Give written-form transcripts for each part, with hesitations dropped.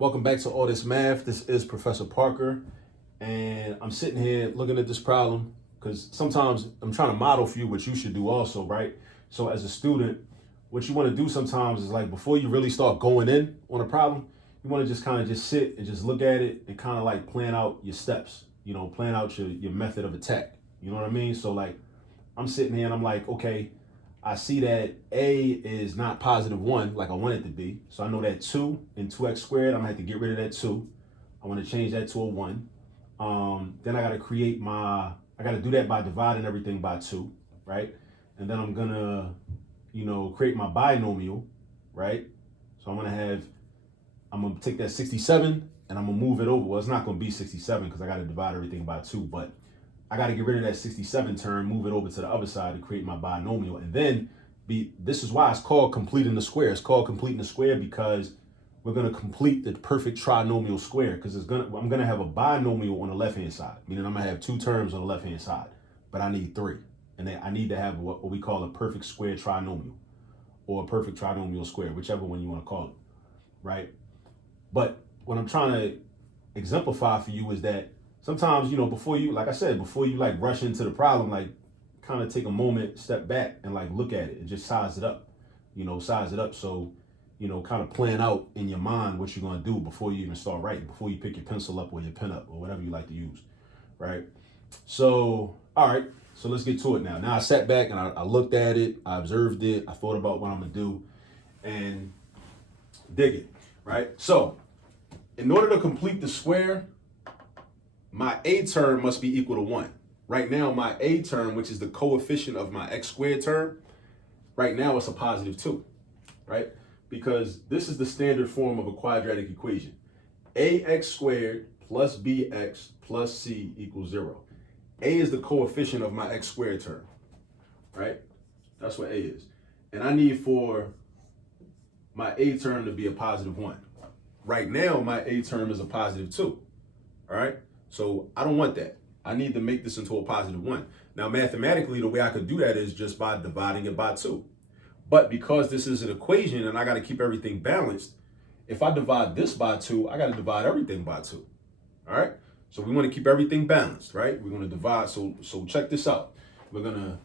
Welcome back to All This Math. This is Professor Parker, and I'm sitting here looking at this problem because sometimes I'm trying to model for you what you should do also, right? So as a student, what you want to do sometimes is like before you really start going in on a problem, you want to just kind of just sit and just look at it and kind of like plan out your steps, plan out your method of attack. You know what I mean? So like I'm sitting here and I'm like, okay, I see that A is not positive 1 like I want it to be. So I know that 2 and 2x squared, I'm going to have to get rid of that 2. I want to change that to a 1. Then I got to I got to do that by dividing everything by 2, right? And then I'm going to, create my binomial, right? So I'm going to take that 67 and I'm going to move it over. Well, it's not going to be 67 because I got to divide everything by 2, but I got to get rid of that 67 term, move it over to the other side to create my binomial. And then this is why it's called completing the square. It's called completing the square because we're going to complete the perfect trinomial square because I'm going to have a binomial on the left-hand side, meaning I'm going to have 2 terms on the left-hand side, but I need 3. And then I need to have what we call a perfect square trinomial or a perfect trinomial square, whichever one you want to call it, right? But what I'm trying to exemplify for you is that sometimes, before you like rush into the problem, like kind of take a moment, step back and like look at it and just size it up. So, kind of plan out in your mind what you're going to do before you even start writing, before you pick your pencil up or your pen up or whatever you like to use, right? So, all right, so let's get to it now. Now I sat back and I looked at it, I observed it, I thought about what I'm going to do and dig it, right? So in order to complete the square, my A term must be equal to 1. Right now, my A term, which is the coefficient of my x squared term, right now it's a positive 2, right? Because this is the standard form of a quadratic equation. AX squared plus BX plus C equals 0. A is the coefficient of my x squared term, right? That's what A is. And I need for my A term to be a positive 1. Right now, my A term is a positive 2, all right? So I don't want that. I need to make this into a positive 1. Now, mathematically, the way I could do that is just by dividing it by 2. But because this is an equation and I got to keep everything balanced, if I divide this by 2, I got to divide everything by 2. All right? So we want to keep everything balanced, right? We're going to divide. So check this out. We're going to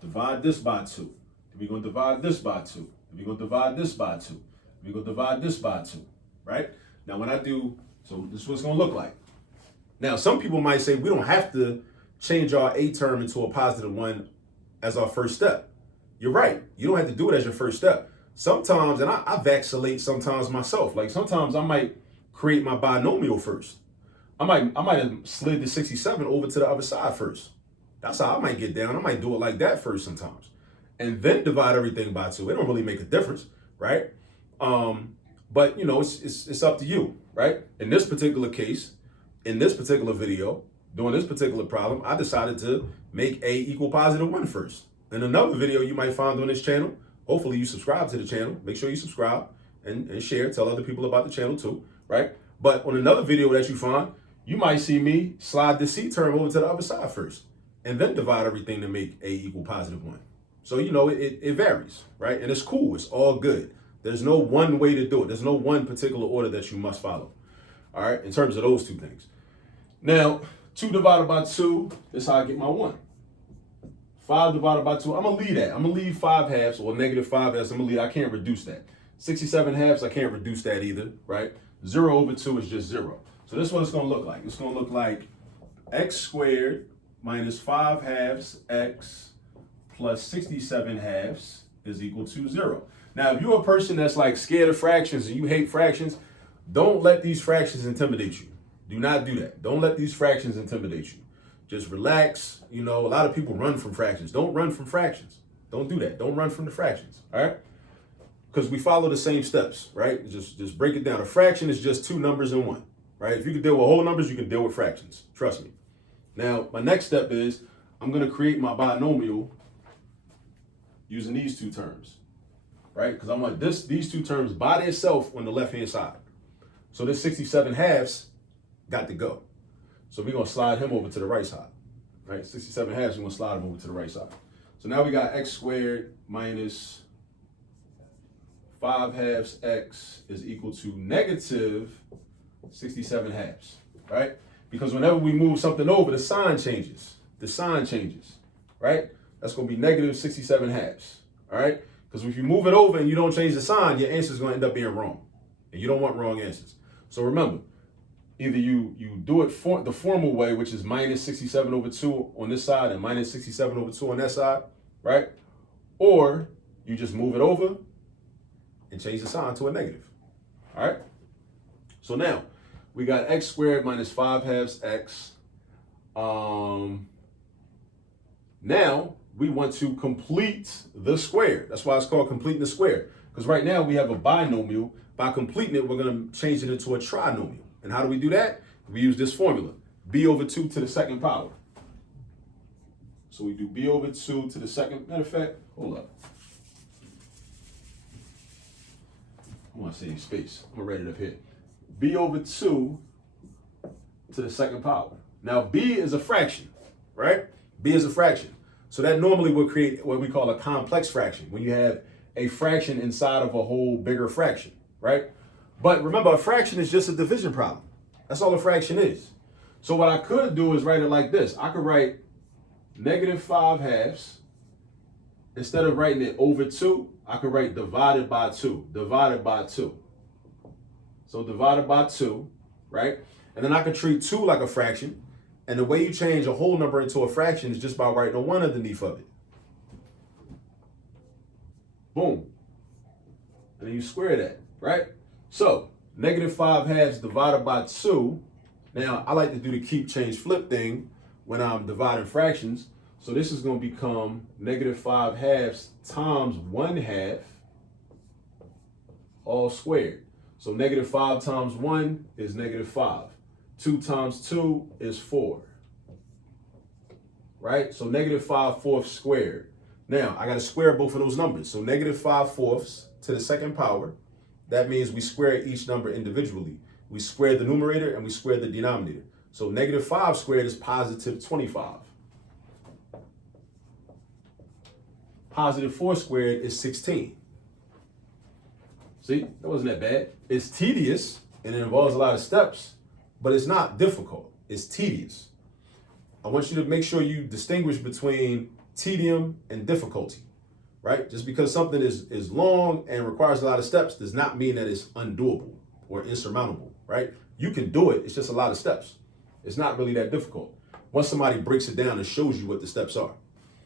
divide this by 2. We're going to divide this by 2. We're going to divide this by 2. We're going to divide this by 2, right? Now, when I do, so this is what it's going to look like. Now, some people might say we don't have to change our A term into a positive 1 as our first step. You're right. You don't have to do it as your first step. Sometimes, and I vacillate sometimes myself. Like sometimes I might create my binomial first. I might have slid the 67 over to the other side first. That's how I might get down. I might do it like that first sometimes. And then divide everything by 2. It don't really make a difference, right? But it's up to you, right? In this particular case, in this particular video, doing this particular problem, I decided to make A equal positive 1 first. In another video you might find on this channel, hopefully you subscribe to the channel. Make sure you subscribe and share. Tell other people about the channel too, right? But on another video that you find, you might see me slide the C term over to the other side first and then divide everything to make A equal positive 1. So, it varies, right? And it's cool. It's all good. There's no one way to do it. There's no one particular order that you must follow. All right, in terms of those two things. Now, 2 divided by 2 is how I get my 1. 5 divided by 2, I'm going to leave that. I'm going to leave 5 halves or negative 5 halves. I'm going to leave. I can't reduce that. 67 halves, I can't reduce that either, right? 0 over 2 is just 0. So this is what it's going to look like. It's going to look like x squared minus 5 halves x plus 67 halves is equal to 0. Now, if you're a person that's like scared of fractions and you hate fractions, don't let these fractions intimidate you. Do not do that. Don't let these fractions intimidate you. Just relax. A lot of people run from fractions. Don't run from fractions. Don't do that. Don't run from the fractions, all right? Because we follow the same steps, right? Just break it down. A fraction is just 2 numbers in 1, right? If you can deal with whole numbers, you can deal with fractions. Trust me. Now, my next step is I'm going to create my binomial using these 2 terms, right? Because I want these 2 terms by themselves on the left-hand side. So this 67 halves got to go. So we're going to slide him over to the right side, right? 67 halves, we're going to slide him over to the right side. So now we got x squared minus 5/2 x is equal to negative 67 halves, right? Because whenever we move something over, the sign changes. The sign changes, right? That's going to be negative 67 halves, all right? Because if you move it over and you don't change the sign, your answer is going to end up being wrong. And you don't want wrong answers. So remember, either you do it the formal way, which is minus 67 over 2 on this side and minus 67 over 2 on that side, right? Or you just move it over and change the sign to a negative, all right? So now, we got x squared minus 5/2 x. Now, we want to complete the square. That's why it's called completing the square. Because right now, we have a binomial. By completing it, we're going to change it into a trinomial. And how do we do that? We use this formula, b over 2 to the second power. So we do b over 2 to the second. Matter of fact, hold up. I want to save space. I'm going to write it up here. b over 2 to the second power. Now, b is a fraction, right? b is a fraction. So that normally will create what we call a complex fraction, when you have a fraction inside of a whole bigger fraction, right? But remember, a fraction is just a division problem. That's all a fraction is. So what I could do is write it like this. I could write negative 5/2. Instead of writing it over 2, I could write divided by 2, divided by 2. So divided by 2, right? And then I could treat 2 like a fraction. And the way you change a whole number into a fraction is just by writing a 1 underneath of it. Boom. And then you square that, right? So negative 5/2 divided by 2. Now, I like to do the keep, change, flip thing when I'm dividing fractions. So this is going to become negative 5/2 times 1/2 all squared. So negative 5 times 1 is negative 5. 2 times 2 is 4. Right? So negative 5/4 squared. Now, I got to square both of those numbers. So negative 5/4 to the second power. That means we square each number individually. We square the numerator and we square the denominator. So negative 5 squared is positive 25. Positive 4 squared is 16. See, that wasn't that bad. It's tedious and it involves a lot of steps, but it's not difficult. It's tedious. I want you to make sure you distinguish between tedium and difficulty, right? Just because something is long and requires a lot of steps does not mean that it's undoable or insurmountable, right? You can do it. It's just a lot of steps. It's not really that difficult. Once somebody breaks it down and shows you what the steps are.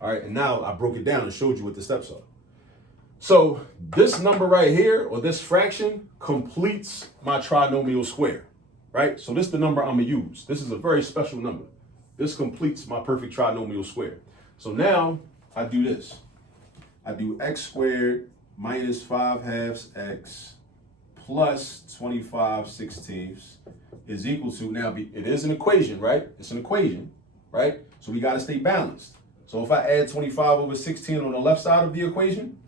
All right, and now I broke it down and showed you what the steps are. So this number right here, or this fraction, completes my trinomial square, right? So this is the number I'm gonna use. This is a very special number. This completes my perfect trinomial square. So now I do this. I do x squared minus 5/2 x plus 25/16 is equal to, now it is an equation, right? It's an equation, right? So we gotta stay balanced. So if I add 25/16 on the left side of the equation,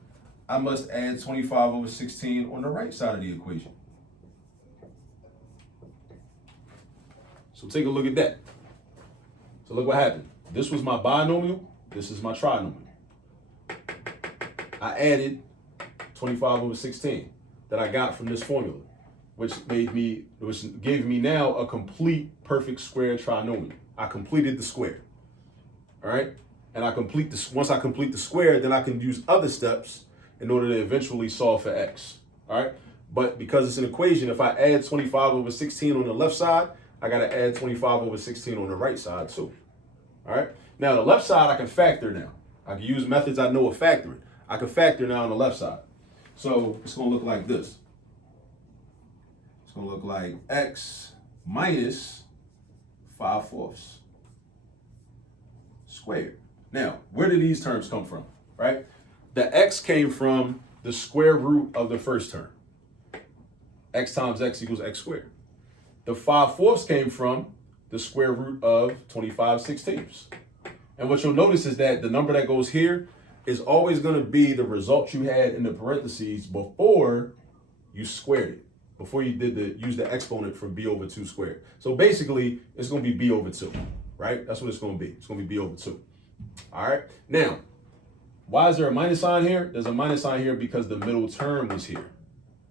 I must add 25/16 on the right side of the equation. So take a look at that. So look what happened. This was my binomial. This is my trinomial. I added 25/16 that I got from this formula, which gave me now a complete perfect square trinomial. I completed the square. All right? And once I complete the square, then I can use other steps in order to eventually solve for x. All right? But because it's an equation, if I add 25/16 on the left side, I got to add 25/16 on the right side too. All right? Now, the left side, I can factor now. I can use methods I know of factoring. I can factor now on the left side. So it's going to look like this. It's going to look like x minus 5/4 squared. Now, where did these terms come from, right? The x came from the square root of the first term. X times x equals x squared. The 5/4 came from the square root of 25/16. And what you'll notice is that the number that goes here is always going to be the result you had in the parentheses before you squared it, before you use the exponent from b over 2 squared. So basically, it's going to be b over 2, right? That's what it's going to be. It's going to be b over 2. All right. Now, Why is there a minus sign here? There's a minus sign here because the middle term was here.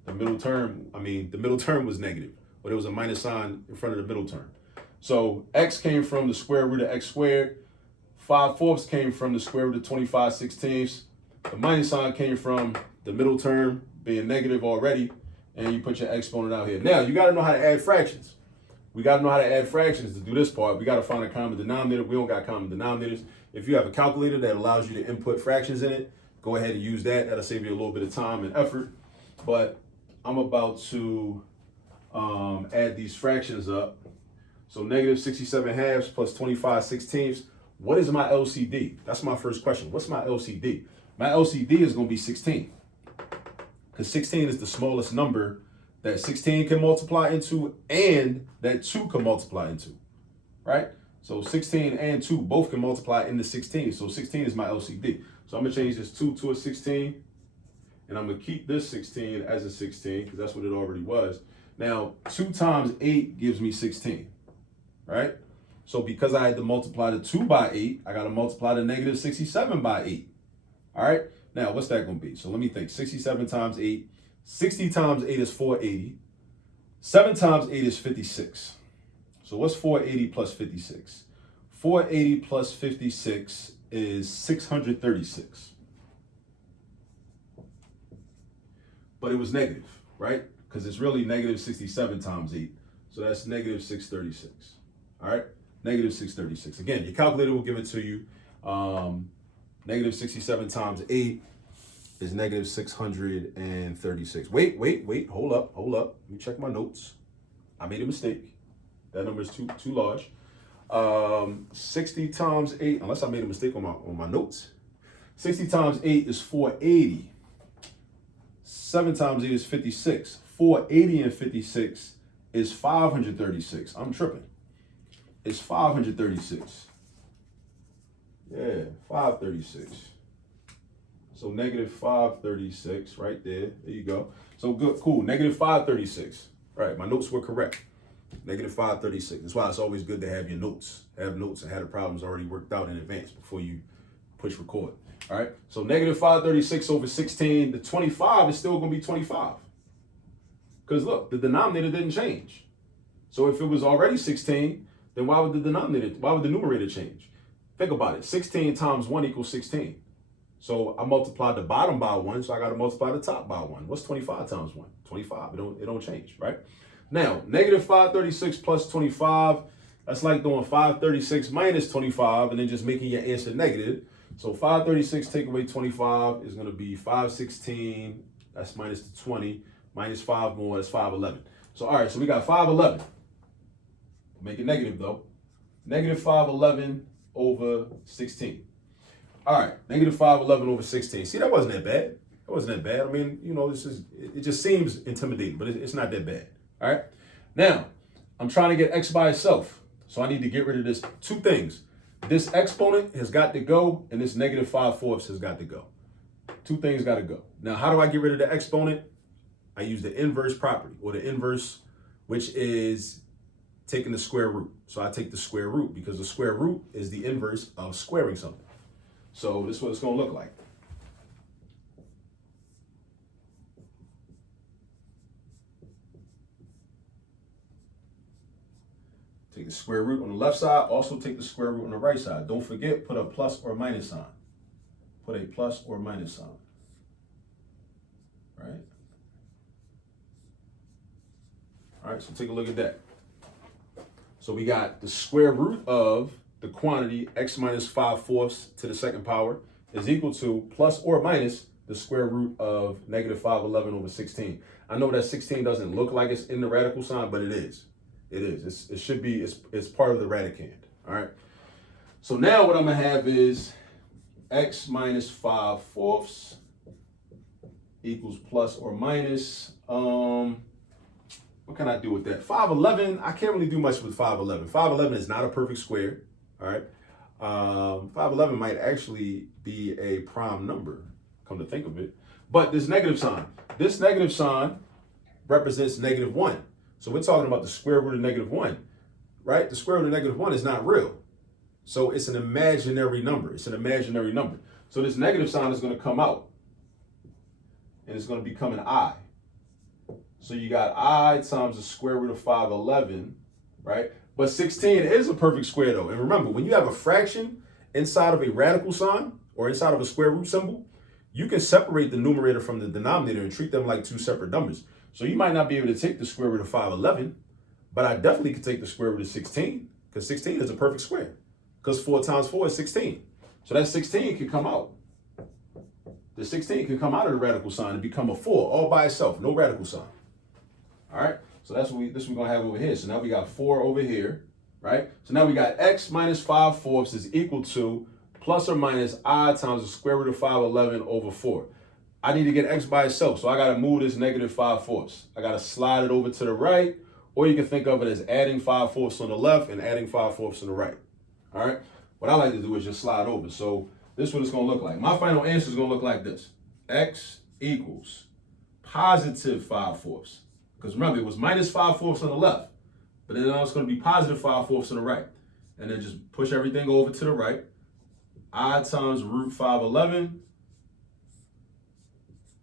The middle term was negative, but there was a minus sign in front of the middle term. So x came from the square root of x squared. 5/4 came from the square root of 25/16. The minus sign came from the middle term being negative already, and you put your exponent out here. Now, you got to know how to add fractions. We got to know how to add fractions to do this part. We got to find a common denominator. We don't got common denominators. If you have a calculator that allows you to input fractions in it, go ahead and use that. That'll save you a little bit of time and effort. But I'm about to add these fractions up. So negative 67 halves plus 25/16. What is my LCD? That's my first question. What's my LCD? My LCD is going to be 16. Because 16 is the smallest number that 16 can multiply into and that 2 can multiply into, right? So 16 and 2 both can multiply into 16. So 16 is my LCD. So I'm going to change this 2 to a 16. And I'm going to keep this 16 as a 16 because that's what it already was. Now, 2 times 8 gives me 16, right? So because I had to multiply the 2 by 8, I got to multiply the negative 67 by 8. All right? Now, what's that going to be? So let me think. 67 times 8. 60 times 8 is 480. 7 times 8 is 56. So what's 480 plus 56? 480 plus 56 is 636. But it was negative, right? Because it's really negative 67 times 8. So that's negative 636. All right? Negative 636. Again, your calculator will give it to you. Negative 67 times 8 is negative 636. Wait. Hold up. Let me check my notes. I made a mistake. That number is too large. 60 times 8, unless I made a mistake on my notes. 60 times 8 is 480. 7 times 8 is 56. 480 and 56 is 536. I'm tripping. It's 536. Yeah, 536. So negative 536 right there. There you go. So good, cool. Negative 536. Right, my notes were correct. Negative 536. That's why it's always good to have your notes. Have notes and have the problems already worked out in advance before you push record. All right, so negative 536 over 16. The 25 is still going to be 25. Because look, the denominator didn't change. So if it was already 16, then why would the numerator change? Think about it. 16 times 1 equals 16. So I multiplied the bottom by 1, so I got to multiply the top by 1. What's 25 times 1? 25. It don't change, right? Now, negative 536 plus 25, that's like doing 536 minus 25 and then just making your answer negative. So 536 take away 25 is going to be 516. That's minus the 20. Minus 5 more, that's 511. So, all right, so we got 511. Make it negative, though. Negative 511 over 16. All right, negative 511 over 16. See, that wasn't that bad. That wasn't that bad. I mean, you know, it just seems intimidating, but it's not that bad. All right. Now, I'm trying to get x by itself. So I need to get rid of this. Two things. This exponent has got to go, and this negative 5/4 has got to go. Two things got to go. Now, how do I get rid of the exponent? I use the inverse property, or the inverse, which is taking the square root. So I take the square root because the square root is the inverse of squaring something. So this is what it's going to look like. Take the square root on the left side. Also take the square root on the right side. Don't forget, put a plus or minus sign. Put a plus or minus sign. Right? All right, so take a look at that. So we got the square root of the quantity x minus 5/4 to the second power is equal to plus or minus the square root of negative 511 over 16. I know that 16 doesn't look like it's in the radical sign, but it is. It is. It should be. It's part of the radicand. All right. So now what I'm gonna have is x minus 5/4 equals plus or minus. What can I do with that? 511. I can't really do much with 511. 511 is not a perfect square. All right. 511 might actually be a prime number, come to think of it. But this negative sign represents -1. So we're talking about the square root of -1, right? The square root of -1 is not real. So it's an imaginary number. It's an imaginary number. So this negative sign is going to come out, and it's going to become an I. So you got I times the square root of 511, right? But 16 is a perfect square though. And remember, when you have a fraction inside of a radical sign or inside of a square root symbol, you can separate the numerator from the denominator and treat them like two separate numbers. So you might not be able to take the square root of 511, but I definitely could take the square root of 16 because 16 is a perfect square because 4 times 4 is 16. So that 16 can come out. The 16 can come out of the radical sign and become a 4 all by itself, no radical sign. All right, so that's what this we're gonna have over here. So now we got 4 over here, right? So now we got x minus 5/4 is equal to plus or minus I times the square root of 511 over 4. I need to get x by itself, so I gotta move this negative 5/4. I gotta slide it over to the right, or you can think of it as adding 5/4 on the left and adding 5/4 on the right. All right, what I like to do is just slide over. So this is what it's gonna look like. My final answer is gonna look like this. X equals positive 5/4. Because remember, it was minus 5/4 on the left, but then now it's going to be positive 5/4 on the right. And then just push everything over to the right. I times root 511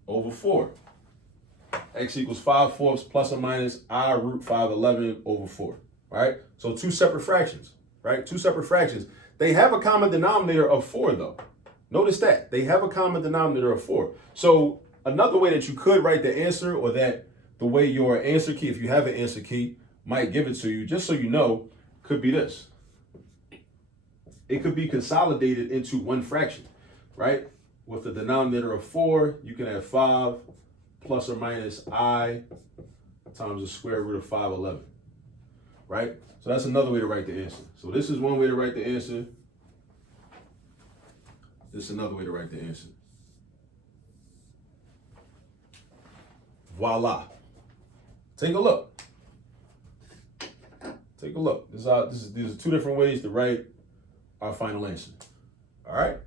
over 4. X equals 5/4 plus or minus I root 511 over 4. Right? So two separate fractions, right? Two separate fractions. They have a common denominator of 4, though. Notice that. They have a common denominator of 4. So another way that you could write the answer, or that the way your answer key, if you have an answer key, might give it to you, just so you know, could be this. It could be consolidated into one fraction, right? With the denominator of 4, you can have 5 plus or minus I times the square root of 511, right? So that's another way to write the answer. So this is one way to write the answer. This is another way to write the answer. Voila. Take a look. Take a look. These are two different ways to write our final answer. All right.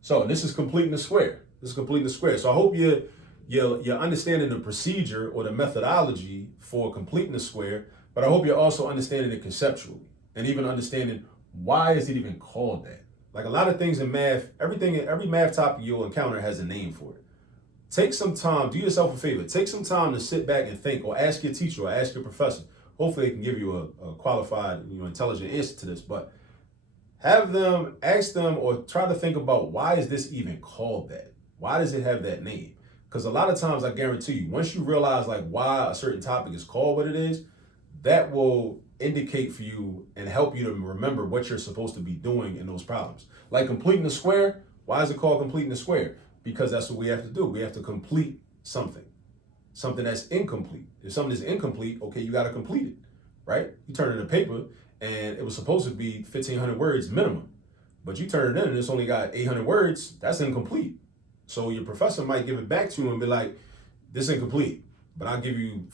So this is completing the square. This is completing the square. So I hope you're understanding the procedure or the methodology for completing the square, but I hope you're also understanding it conceptually and even understanding why is it even called that. Like a lot of things in math, every math topic you'll encounter has a name for it. Take some time, do yourself a favor, take some time to sit back and think, or ask your teacher or ask your professor. Hopefully they can give you a qualified, intelligent answer to this, but have them, ask them, or try to think about why is this even called that? Why does it have that name? Because a lot of times I guarantee you, once you realize like why a certain topic is called what it is, that will indicate for you and help you to remember what you're supposed to be doing in those problems. Like completing the square, why is it called completing the square? Because that's what we have to do. We have to complete something that's incomplete. If something is incomplete, okay, you got to complete it, right? You turn in a paper and it was supposed to be 1,500 words minimum, but you turn it in and it's only got 800 words. That's incomplete. So your professor might give it back to you and be like, this is incomplete, but I'll give you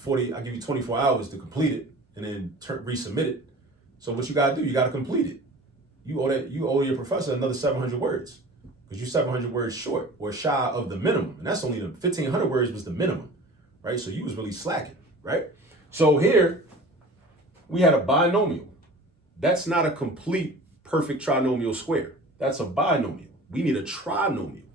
24 hours to complete it and then resubmit it. So what you got to do, you got to complete it. You owe your professor another 700 words. Because you're 700 words short or shy of the minimum. And that's only the 1,500 words was the minimum, right? So you was really slacking, right? So here we had a binomial. That's not a complete perfect trinomial square. That's a binomial. We need a trinomial,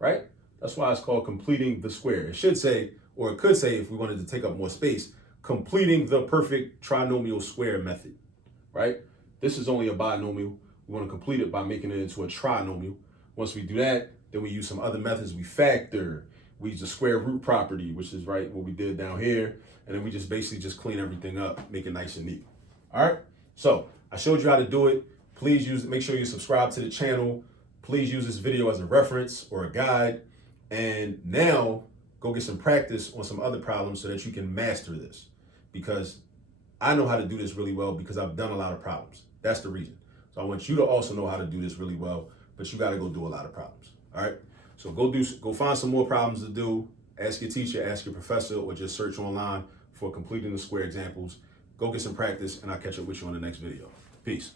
right? That's why it's called completing the square. It should say, or it could say, if we wanted to take up more space, completing the perfect trinomial square method, right? This is only a binomial. We want to complete it by making it into a trinomial. Once we do that, then we use some other methods. We factor, we use the square root property, which is right what we did down here. And then we just basically just clean everything up, make it nice and neat. All right. So I showed you how to do it. Please make sure you subscribe to the channel. Please use this video as a reference or a guide. And now go get some practice on some other problems so that you can master this, because I know how to do this really well because I've done a lot of problems. That's the reason. So I want you to also know how to do this really well, but you got to go do a lot of problems. All right. So go find some more problems to do. Ask your teacher, ask your professor, or just search online for completing the square examples. Go get some practice, and I'll catch up with you on the next video. Peace.